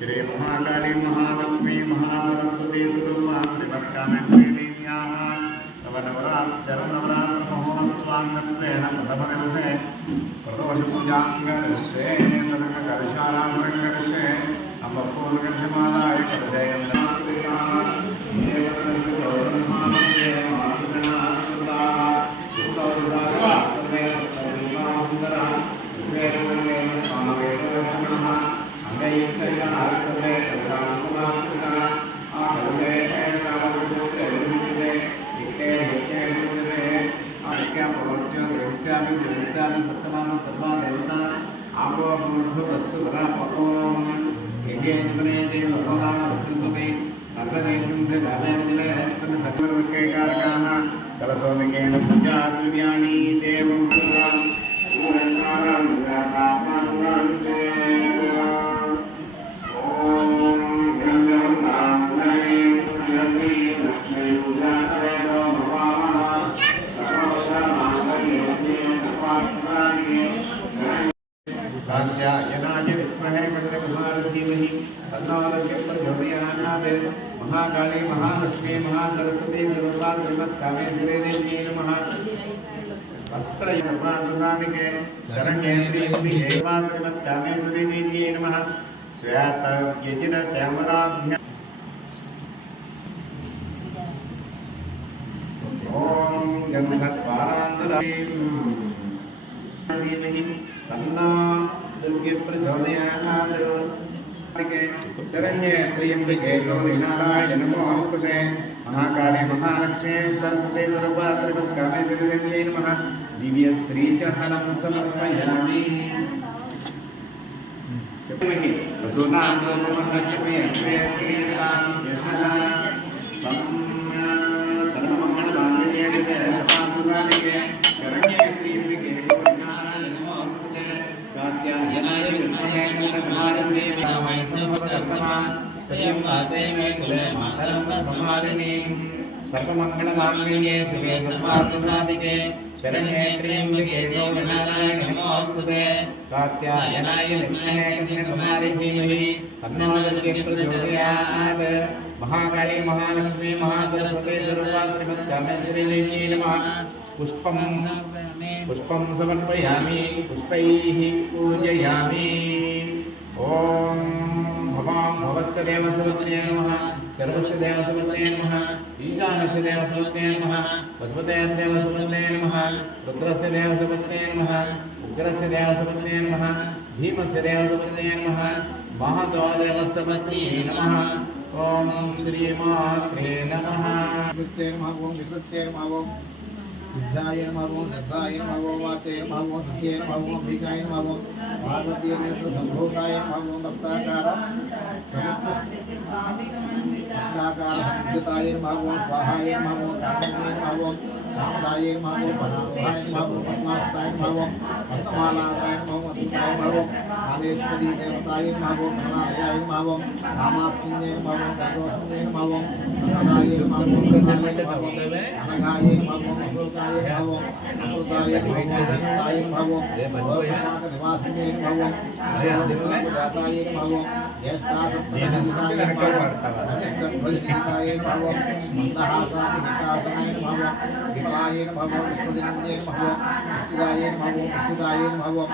श्री महाकाली महालक्ष्मी महासरस्वती स्वरूपा श्रीमत्कामेश्वरीदेव्याः शरन्नवरात्र महोत्सवाङ्गत्वेन प्रथमदिवसे प्रदोषपूजाङ्गर्षे तदङ्गकलशालाङ्गर्षे अम्बपूर्णकलशमादाय कलशे गन्धाश्रीराम देवतरस्य गौरवमानन्दे मातृगणाः सुसौरसागरा सर्वे सप्तदीपाः सुन्दराः वेदवेदेन स्वामवेदवर्मणः अंगैश्वर्याः सर्वे कलशाङ्कुलाश्रिताः आकलशे एतावद्भूते विमुच्यते इत्ते नित्ये विमुच्यते आस्या परोज्य देवस्यापि जगत्यापि सप्तमाः सर्वा देवता आपो मूर्धवस्सु वरापकोम यज्ञे जीवने जैव भगवान् दर्शनसुते अग्रदेशन्ते भावेन जले हस्पन सकलवर्गैकारकाः कलशोमिकेन पूजाद्रव्याणि देवं पुरान् कात्यायनाय विद्महे वज्रकुमाराय धीमहि तन्नो लक्ष्मी प्रचोदयात्। महाकाली महालक्ष्मी महासरस्वती स्वरूपा श्रीमत्कामेश्वरीदेव्यै नमः। वस्त्रयुगमानसादिके शरण्ये त्र्यम्बिके श्रीमत्कामेश्वरीदेव्यै नमः। श्वेतव्यजिनश्यामलाभ्यां ॐ गन्धद्वारान्तराय धीमहि तन्नो दुर्गे प्रचोदयात्। शरण्ये त्र्यम्बिके गौरी नारायणि नमोऽस्तुते। महाकाली महालक्ष्मी सरस्वती स्वरूपा श्रीमत्कामेश्वरीदेव्यै नमः। दिव्य श्रीचरणं समर्पयामि। वसूनां ब्रह्मण्डस्य श्रीराम यशः सर्वमङ्गलमाङ्गल्ये सर्वार्थसाधिके शरण्ये त्र्यम्बिके गौरी नारायणि नमोऽस्तुते। कात्यायनाय विद्महे वज्रकुमाराय धीमहि स्वयं वासे मे कुले मातरं ब्रह्ममालिनी। सर्वमङ्गलमाङ्गल्ये शिवे सर्वार्थसाधिके शरण्ये त्र्यम्बिके गौरी नारायणि नमोऽस्तुते। कात्यायनाय विद्महे वज्रकुमाराय धीमहि तन्नो लक्ष्मी प्रचोदयात्। महाकाली महालक्ष्मी महासरस्वती स्वरूपा श्रीमत्कामेश्वरीदेव्यै नमः। पुष्पं समर्पयामि पुष्पैः पूजयामि। ॐ भवां भवस्य देवस्वरूपिणे नमः। सर्वस्य देवस्वरूपिणे नमः। ईशानस्य देवस्वरूपिणे नमः। वसुपते देवस्वरूपिणे नमः। रुद्रस्य देवस्वरूपिणे नमः। उग्रस्य देवस्वरूपिणे नमः। भीमस्य देवस्वरूपिणे नमः। महादेवस्वरूपिणे नमः। ओम श्रीमात्रे नमः। विकृत्ये नमः। ओम विकृत्ये नमः। ओम विद्याय नमः। ओम दत्ताय नमः। ओम वासे नमः। ओम नित्ये नमः। ओम भीकाय नमः। ओम पार्वती नेत्र संभोगाय नमः। ओम भक्ताकार भक्ताकार नमः। ओम स्वाहाय नमः। ओम कामये नमः। ओम कामदाय नमः। ओम पराभवाय नमः। ओम पद्मास्ताय नमः। ओम पद्मालाय नमः। ओम अतिशाय नमः। ओम कालेश्वरी देवताय नमः। ओम धनाय नमः। ओम रामात्मने नमः। ओम सर्वस्वने नमः। ओम धनाय नमः। ओम अनघाय नमः। ओम अमृताय नमः। ओम अमृताय नमः। ओम निवासिने नमः। ओम जाताय नमः। ओम ज्येष्ठासत्ताय नमः। ओम मंदहासाय नमः। ओम विमलाय नमः। ओम विष्णुदिनन्दे नमः। ओम स्थिराय नमः। ओम स्थिराय नमः। ओम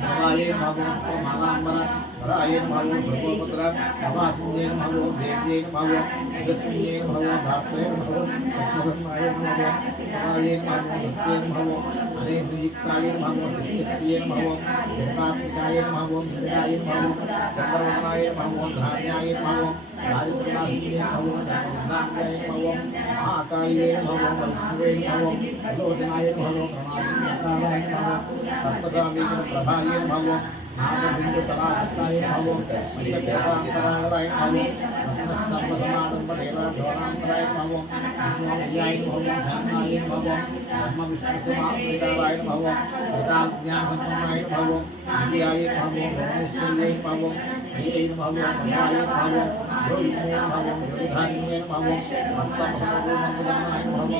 नवाय नमः। ओम मालांबर वराय नमः। ओम भगवपुत्र नवासिने नमः। ओम देव्ये नमः। ओम जगत्पुण्ये नमः। ओम धात्रे नमः। ओम प्रसन्नाय नमः सदाय नमः नित्ये नमः अनेकयुक्ताय नमः नित्ये नमः जगन्नाथाय नमः सुंदराय नमः चंद्रवर्णाय नमः धान्याय नमः दारिद्र्यनाशिने नमः दानाय नमः महाकाय नमः वैष्णवे नमः लोचनाय नमः प्रणामाय नमः तत्पदाय प्रभाय नमः नामबिंदु कलाकाय नमः श्रीदेवांतराय नमः रत्नस्तंभसमाडंबरेणाय नमः विष्णुयाय नमः ध्यानाय नमः ब्रह्म विष्णु समाप्ताय नमः वेदाज्ञानमय नमः दिव्याय नमः भुवनेश्वर्यै नमः श्रीयै नमः भवाय नमः योगिने नमः योगिधारिणे नमः भक्तमहागुणमदाय नमः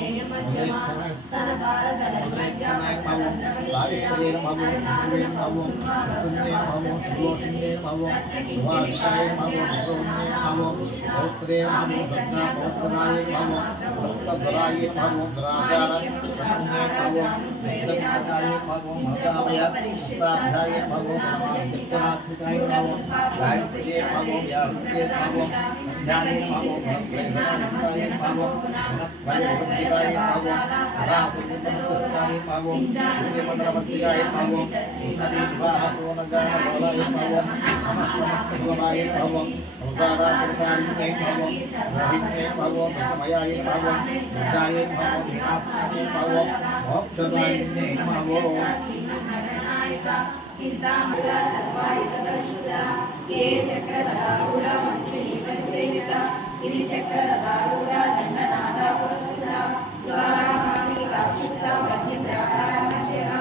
महेक्षणाय नमः सावित्र्यै नमः विष्णुवे नमः सुन्ने नमः सुलोचने नमः सुभाषाय नमः सुब्रह्मण्ये नमः गौत्रे नमः भद्राय नमः पुष्पधराय नमः राजाय नमः वेदनाय नमः महाकामय स्ताभ्याय नमः नमात्मिकाय नमः गायत्र्ये नमः व्याहृत्ये नमः संध्याय नमः भद्रैर्भवाय नमः वैभवतिकाय नमः रासुसंतस्ताय नमः सूर्यमंडलमध्याय नमः नदीवासोनगाय नमः नमस्ते नमः संसाराकृताय नमः रोहिणे नमः भक्तमयाय नमः विद्याय नमः विनाशाय नमः मोक्षदाय नमः चिंतामणि सर्वायुधदर्शुता ये चक्रधरारूढ मंत्रिणी परिसेविता गिरि चक्रधरारूढ दंडनादा पुरस्कृता ज्वालामाली काक्षिप्ता वन्यप्राहारमध्यः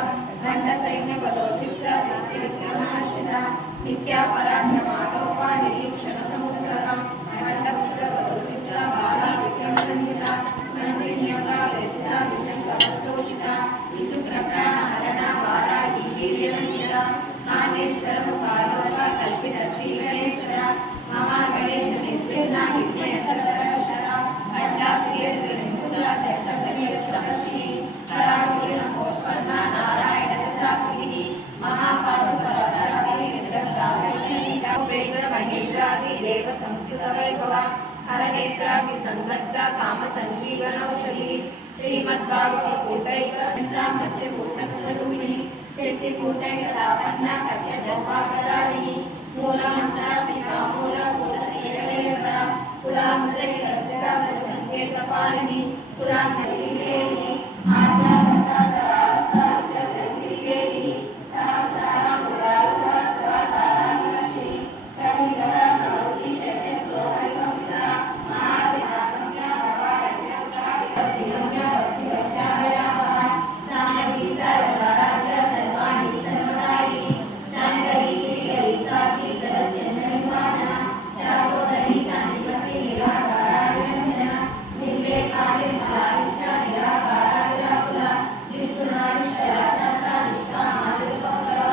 दण्डसैन्यपदोद्युक्ता सत्यविक्रमहर्षिता नित्या पराक्रमाटोपा निरीक्षण समुत्सका दण्डपुत्रपदोद्युक्ता बाला विक्रमसंहिता मंत्रिणीयता रचिता विशंकवस्तोषिता विसुप्रप्राणहरणा वाराही वीर्यवन्यता नागेश्वरमुखालोका कल्पित श्रीगणेश्वरा महागणेश निर्विघ्ना विघ्नयतरपरशरा अट्टाश्रियत्रिमुकुला सप्तपतिस्रवश्री कराकुलिनकोत्पन्ना नारायणदशाकृतिः महापाशुपराशरादि विदग्धासैन्यनिका उपेन्द्रमहेन्द्रादि देव संस्कृतवैभवा हरनेत्राभि संलग्धा कामसञ्जीवनौषधिः श्रीमद्भागवतकूटैकसन्ता मध्यकूटस्वरूपिणी सिद्धिकूटैकलापन्ना कट्यजौभागदारिणी मूलमन्त्रात्मिका मूलकूटतीयकलेवरा कुलामृतैकरसिका कुलसङ्केतपारिणी कुलामृतिवेदिनी आचारतारास्ताविद्याविवेदिनी सहस्राणां उदारुणा स्वासारानिवश्री कटिगला सरोजी षट्चक्रोहसंस्था महासिद्धागम्या भवारण्यवतारिगम्या भक्तिवश्यामयामः सामवी सरदाराज्य सर्वाणि सर्वदायिनी साङ्गरी श्रीगरी साधी सरस्चन्द्रनिर्वाणा चारोदरी शान्तिवसी निराकारादिरञ्जना निर्लेपालिर्मलाविद्या निराकारादिराकुला विष्णुनादिष्टया शान्ता निष्कामादिर्भक्तवा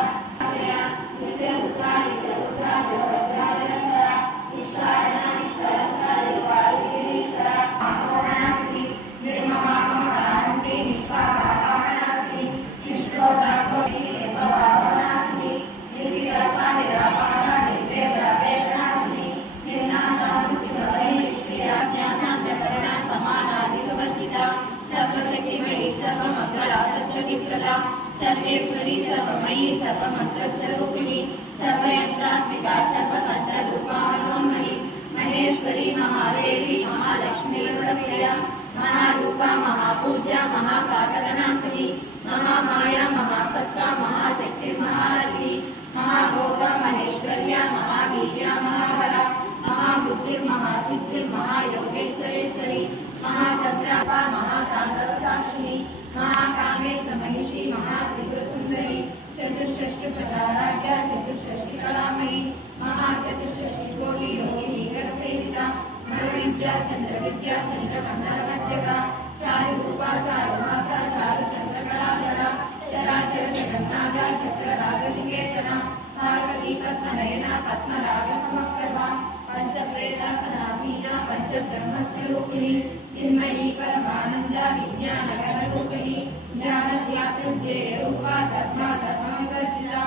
नित्यसुखा नित्यदुःखा निर्वज्रादिरन्तरा निष्कारणा निष्कलङ्का निर्वादिनीश्वरा आत्मनासिनी निर्ममाममकान्ते निष्पापापापनासिनी निष्प्रोदात्मकी निर्भवापनासिनी निर्विकल्पा निरापादा निर्वेदावेदनासिनी निर्नासा मृत्युमदे निष्क्रिया ज्ञासान्तकरुणा समानादिकवर्जिता सर्वशक्तिमयी सर्वमङ्गला सद्गतिप्रदा सर्वेश्वरी सर्वमयी सर्वमन्त्रस्वरूपिणी सर्वयन्त्रात्मिका सर्वतन्त्ररूपा मनोन्मयी महेश्वरी महादेवी महालक्ष्मी रुणप्रिया महारूपा महापूज्या महाप्राकटनाशिनी महामाया महासत्ता महाशक्तिर्महारथिनी महाभोगा महेश्वर्या महावीर्या महाबला महाबुद्धिर्महासिद्धिर्महायोगेश्वरेश्वरी महातन्त्रापा महाताण्डवसाक्षिणी महाकामे समहिषी महात्रिपुरसुन्दरी चतुष्षष्टि प्रचाराढ्या चतुष्षष्टि कलामयी महाचतुष्षष्टिकोटि योगिनी गणसेविता नरविद्या चन्द्रविद्या चन्द्रमण्डलमध्यगा चारुरूपा चारुहासा चारुचन्द्रकलाधरा चराचर जगन्नाथा चक्रराजनिकेतना पार्वती पद्मनयना पद्मरागसमप्रभा पंचप्रेतासनासीना पंचब्रह्मस्वरूपिणी चिन्मयी परमानन्दा विज्ञानगणरूपिणी ज्ञानव्यापृत्येरूपा धर्मा धर्मवर्जिता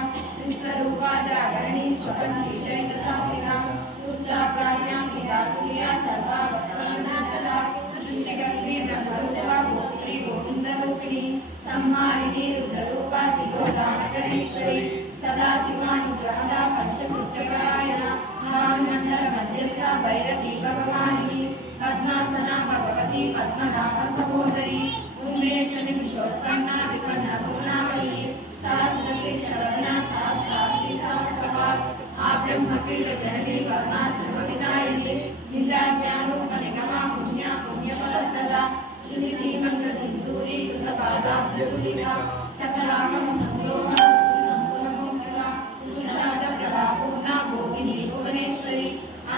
विश्वरूपा जागरणी स्वपन्थी जैनसात्विका सुप्ता प्राज्ञां पिता तुल्या सर्वावस्थां निर्जला सृष्टिकर्त्री ब्रह्मरूप संहारिणी रुद्ररूपा तिरोधानकरेश्वरी सदाशिवानुग्रहदा पंचकृत्यपरायण महामंडल मध्यस्था भैरवी भगवानी पद्मासना भगवती पद्मनाभ सहोदरी उमेश निमिषोत्पन्ना विपन्ना पूर्णावली सहस्रशीर्षवदना सहस्राक्षी सहस्रपाद आब्रह्मकीट जननी वर्णाश्रमविदायिनी निजाज्ञानरूप निगमा पुण्या पुण्यफलप्रदा श्री श्रीमंत सिंधूरी कृतपादाब्जतुलिका सकलागम संयोगा संपूर्णमोक्षदा तुषार प्रभापूर्णा भोगिनी भुवनेश्वरी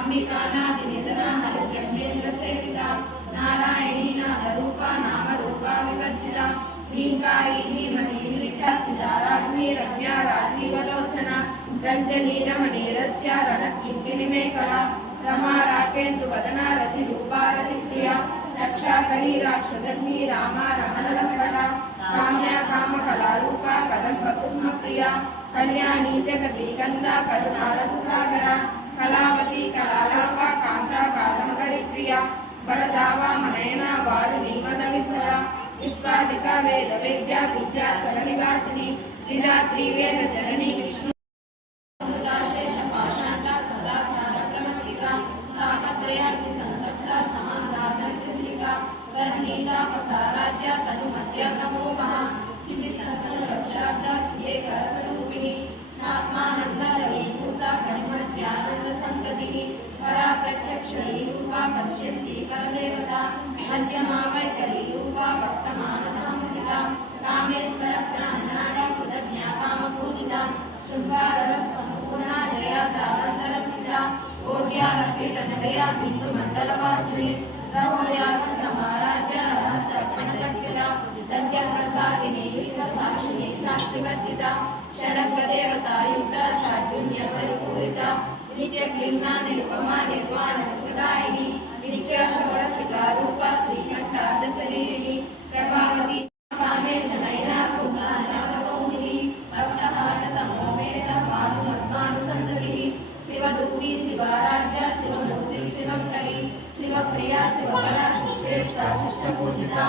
अंबिकानादि निधना हरिब्रह्मेन्द्र सेविता नारायणी नामरूपा नामरूपा विवर्जिता नींकारी नीमती विख्यातिदाराग्नि रम्या राजीवलोचना रंजनी रमणीरस्या रणकिंकिणिमेकला रमा राकेन्दु वदना रतिरूपा रतिप्रिया रक्षाकरी राक्षसग्नि रामा रमणलंबटा काम्या कामकलारूपा कदम्बकुसुमप्रिया कल्याणी जगती गंगा करुणारससागरा कलावती कलालापा कांता कादम्बरी वरदा वामनयना वारुणी वदविफला विश्वादिका वेद वेद्या विद्या चरनिवासिनी त्रिरात्रि वेद जननी विष्णु अमृताशेष पाषाण्डा सदाचार प्रमस्तिका तापत्रयाग्नि संतप्ता समान्तादन चंद्रिका वर्णीता पसाराज्या तनुमज्या नमो महा चिन्ति संतन रक्षार्था चिये करस्वरूपिणी स्वात्मानंद लवीभूता प्रणिमज्ञानंद संततिः परा प्रत्यक्षरी रूपा पश्यन्ति परदेवता मध्यमा वैखरी रूपा भक्तमानसांसिता कामेश्वर प्राणनाडी कृतज्ञा कामपूजिता शृंगाररस संपूर्णा जया दानन्दरस्थिता ओड्यालपीठनगया बिन्दुमण्डलवासिनी रहोर्यातन्त्रमाराध्या राष्ट्रर्पणतत्कृता सत्यप्रसादिनी विश्वसाक्षिणी साक्षिवर्जिता षडङ्गदेवतायुक्ता षड्विन्यपरिपूरिता नित्यक्लिन्ना निरुपमा निर्वाणसुखदायिनी नित्या षोडशिका रूपा श्रीकण्ठादशरीरिणी प्रभावती कामेशनयना कुङ्गानागकौमुदी भक्तहारतमोमेद भानुमर्मानुसन्ततिः शिवदूती शिवाराध्या शिवमूर्ति शिवङ्करी शिवप्रिया शिवकला श्रेष्ठा शिष्टपूजिता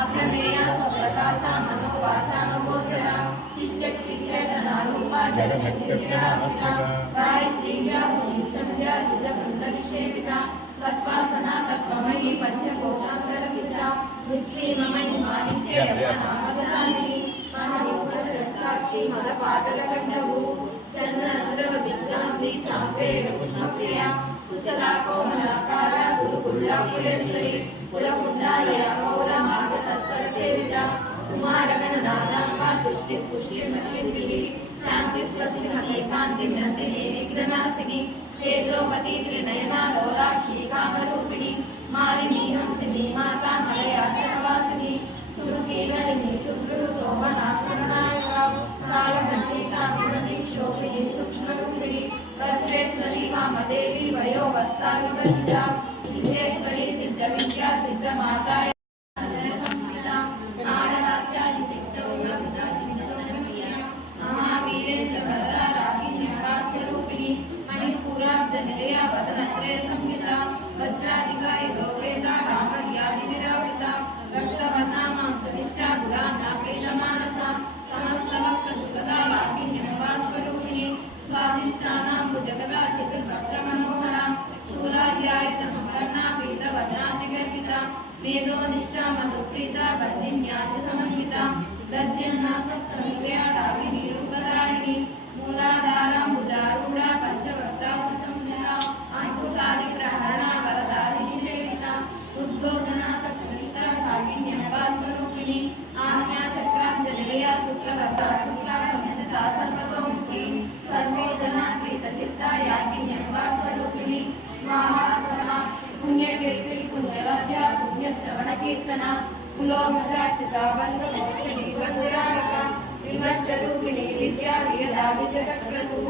अप्रमेया स्वप्रकाशा मनोवाचानुगोचरा चिच्चक्तिचेतनारूपा जडशक्तिजनात्मिका गायत्री व्याहुनी संध्या द्विजवृन्दनिषेविता तत्त्वासना तत्त्वमयी पञ्चकोशान्तरसिता निःसीममयि माणिक्ययवनामदशालिनी महायोगरक्ताक्षी मलपाटलकण्डभू चन्दनद्रवदिग्धान्ती चाम्पेयकुसुमप्रिया कुशला कोमलाकारा गुरुकुल्लाकुलेश्वरी कुलकुण्डालया कौलमार्गतत्परसेविता कुमारगणनादाम्बा तुष्टिपुष्टिर्मतिर्भिः शान्तिस्वस्तिमती कान्तिनन्दिनी विघ्ननाशिनी तेजोवती त्रिनयना लोलाक्षी कामरूपिणी मालिनी हंसिनी माता मलया चरवासिनी सुखीलनिनी शुभ्रू शोभना शरणायका कालकण्ठी कामिमती क्षोभिनी सूक्ष्मरूपिणी भद्रेश्वरी वामदेवी वयोवस्था विवर्जिता सिद्धेश्वरी सिद्धविद्या सिद्धमाता महावीरेन्द्र वरदा रागिन्यवास्वरूपिणी मणिपुराब्जनिलया वदनत्रय संहिता वज्राधिकारि लोकेता रामर्यादिविरावृता रक्तवर्णा मांसनिष्ठा गुलानापीडमानसा समस्तभक्तसुखदा रागिन्यवास्वरूपिणी स्वादिष्टानाम्बुजगदा चतुर्भक्तमनोहरा शूलाध्यायितसम्पन्ना पीतवर्णातिगर्भिता वेदोनिष्ठा मधुप्रीता बन्दिन्याद्यसमन्विता दध्यन्नासक्तमुखया डाकिनीरूपधारिणी मूलाधाराम्बुजारूढा पञ्चभक्तासंस्थिता अंकुशादिप्रहरणा वरदादिनिषेविता उद्बोधनासक्तनिष्ठा सागिन्यम्बास्वरूपिणी आज्ञाचक्राब्जनिलया शुक्लवर्ता शुक्ला संस्थिता सर्वतोमुखी सर्वोदना प्रीतचित्ता याज्ञिन्यम्बास्वरूपिणी स्वाहा स्वहा पुण्यकीर्ति पुण्यलभ्या पुण्यश्रवणकीर्तना कुलोमजार्चिता बन्धमोक्षिणी बन्धुरालका विमर्शरूपिणी विद्या वियदादिजगत्प्रसू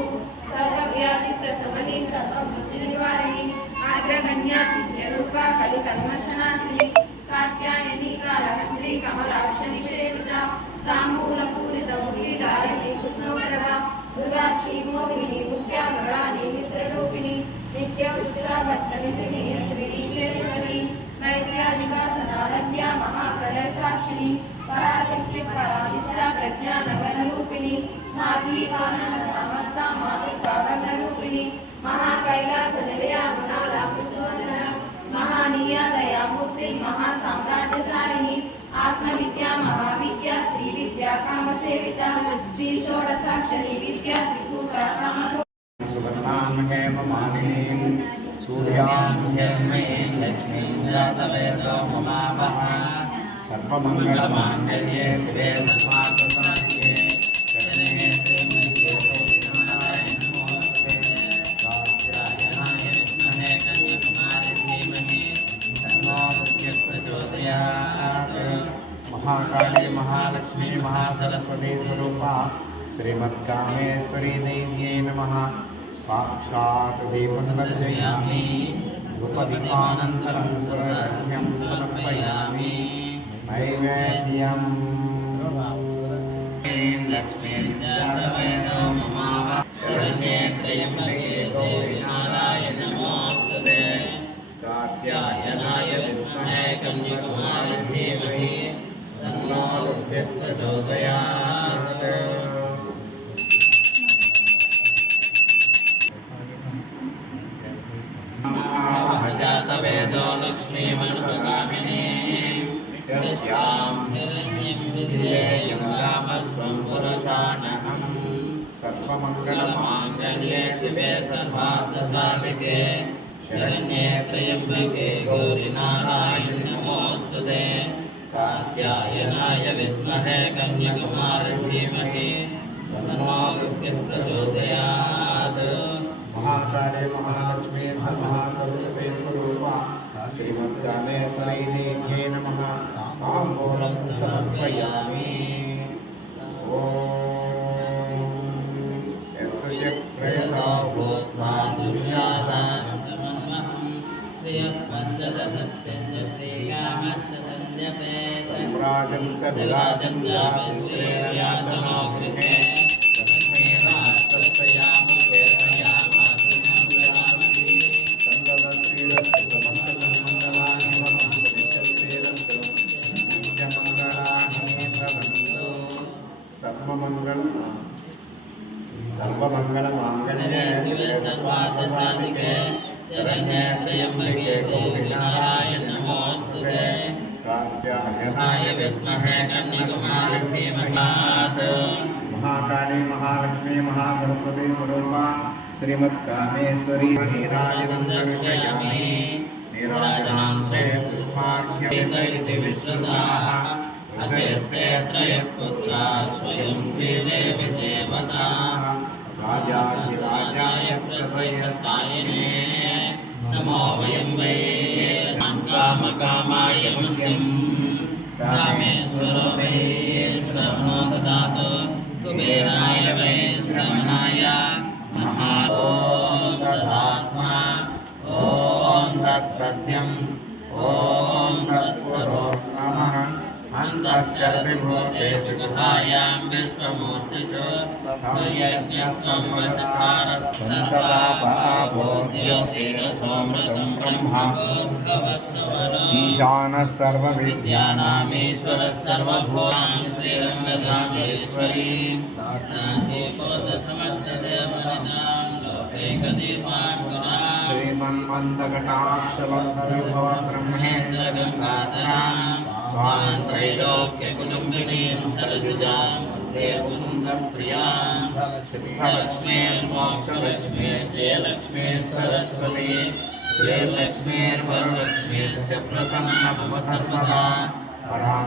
सर्वव्याधिप्रशमनी सर्वबुद्धिनिवारिणी आग्रगण्या चिन्त्यरूपा कलिकल्मषनाशिनी कात्यायनी कालहन्त्री कमलाक्षनिषेविता ताम्बूलपूरितमुखीदारिणी कुसुमप्रभा मृगाक्षी मोहिनी मुख्या मृणानी मित्ररूपिणी नित्योत्थिता भक्तनिधिनी श्रीकेश्वरी मैत्र्यादिका सदालभ्या महाप्रलय साक्षिणी पराशक्ति परा ज्ञानवनरूपिणी माधवीकानन सामर्था मातृकावनरूपिणी महाकैलासनिलया मृणालामृतोदना महानीयालया मूर्ति महासाम्राज्यसारिणी आत्मविद्या महाविद्या श्रीविद्या कामसेविता श्री षोडशाक्षरी विद्या त्रिभुता काम सुवर्णान्हेममालिनीं सूर्यान्हिर्मयीं लक्ष्मीं जातवेदो ममावः सर्वमङ्गलमाङ्गल्ये शिवे सर्वार्थसाधिके शरण्ये त्र्यम्बके गौरी नारायणि नमोस्तुते महाकाली महालक्ष्मी महासरस्वती स्वरूपा श्रीमत्कामेश्वरी देव्यै नमः साक्षात् दीपं दर्शयामि धूपदीपानन्तरं सर्वर्घ्यं समर्पयामि नैवेद्यं लक्ष्मीं जातवेदो ममावः शरण्ये त्र्यम्बके गौरी नारायणि नमोस्तुते कात्यायनाय विद्महे कन्याकुमारी धीमहि तन्नो दुर्गे प्रचोदयात् जातवेदो लक्ष्मीमनुपगामिनी यस्यां हिरण्यं विधेयं रामस्वं पुरुषानहं सर्वमङ्गलमाङ्गल्ये शिवे सर्वार्थसाधिके शरण्ये त्र्यम्बके गौरी नारायणि नमोस्तुते कात्यायनाय विद्महे कन्याकुमारी धीमहि तन्नो दुर्गे प्रचोदयात् महाकाले महालक्ष्मी महासरस्वती स्वरूपा श्रीमत्कामेश्वरी देव्यै नमः ताम्बूलं समर्पयामि ॐ यस्य प्रयता भूत्वा सम्राजन्तविराजन्त्यापिश्रेर्यातनो गृहे सर्वमङ्गलमाङ्गल्ये शिवे सर्वार्थसाधिके शरण्ये त्र्यम्बके गौरी नारायणि नमोस्तुते कात्यायनाय विद्महे कन्याकुमारी धीमहि महाकाली महालक्ष्मी महासरस्वती स्वरूपा श्रीमत्कामेश्वरी नीराजनं दर्शयामि नीराजनां ते पुष्पाख्येत विश्वदाः अशेस्ते त्रयः पुत्राः स्वयं श्रीदेवी देवताः राजाधिराजाय प्रसयसायिने नमो वयं वै कामकामाय मह्यं कामेश्वरो वै श्रवणो ददातु कुबेराय वै श्रवणाय महा ॐ तदात्मा ॐ तत्सत्यं ॐ तत्सरो नमः अन्तश्चरतिभूतेषु गुहायां विश्वमूर्तिषु यज्ञस्त्वं वशकारस्तर्वापापो ज्योतिरसोऽमृतं ब्रह्मा ईशानः सर्वविद्यानामीश्वरः सर्वभूतानां श्रीरङ्गधामेश्वरी दासीपोतसमस्तदेवहितां लोकैकदीपान् गुणाः श्रीमन्मन्दकटाक्षवल्लभो ब्रह्मेन्द्रगङ्गाधरां वां त्रैलोक्यकुटुम्बिनीं सरसिजां देवकुन्दप्रियां सिद्धलक्ष्मीर्मोक्षलक्ष्मीर्जयलक्ष्मीः सरस्वती श्रीलक्ष्मीर्वरलक्ष्मीश्च प्रसन्ना मम सर्वदा परां